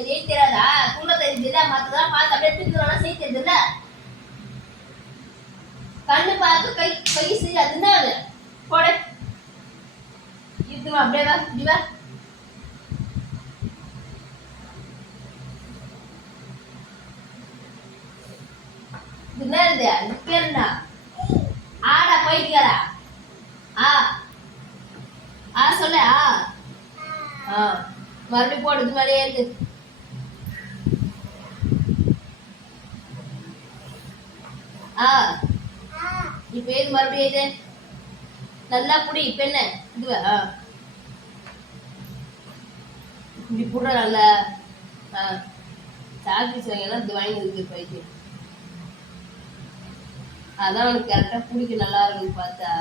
ஜெயிக்கிறாரா கூட தெரிஞ்சது மற்றதான் பார்த்து அப்படியே தூக்கிறோம் செய்கிறது இல்ல கண்ணு பார்த்து கை கை செய்ய அதுதான் அது போட இதுவா அப்படியே வா இப்படி வா இது என்னது அது பேர் என்ன ஆடா போயிட்டுக்காரா ஆ ஆ சொல்ல ஆ மறுபடியும் போடுறது மாதிரியே இருக்கு ஆ இப்ப ஏது மறுபடியும் இது நல்லா புடி இப்ப என்ன இதுவா இப்படி புடுற நல்லா சாக்லேட்ஸ் வாங்கலாம் இது வாங்கி இருக்கு பைக்கு அதான் உனக்கு கரெக்டா புடிக்க நல்லா இருக்குன்னு பார்த்தா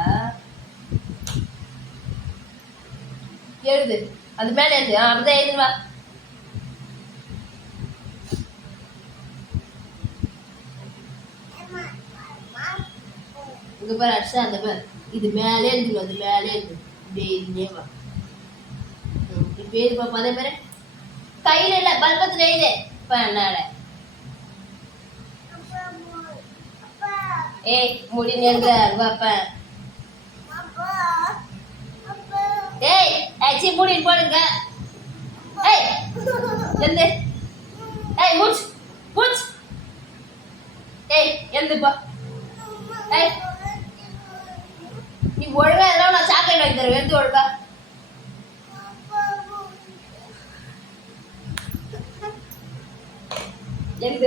எழுது அது மேல எழுது அப்படிதான் எழுதுவா இங்க பாரு அடிச்சா அந்த பாரு இது மேலே எழுதுங்க அது மேலே எழுது இப்படியே இதுனேவா இப்ப எழுது பாப்பா அதே மாதிரி கையில இல்ல பல்பத்துல எழுது இப்ப என்னால ஏய் முடி நேர்ந்த பாப்பா ஏய் ஆச்சி முடி போடுங்க ஏய் எந்த ஏய் மூச் மூச் ஏய் எந்தப்பா ஏய் நீ ஒழுங்கா எல்லாம் நான் சாக்லேட் வாங்கி தரேன் எந்த ஒழுங்கா எந்த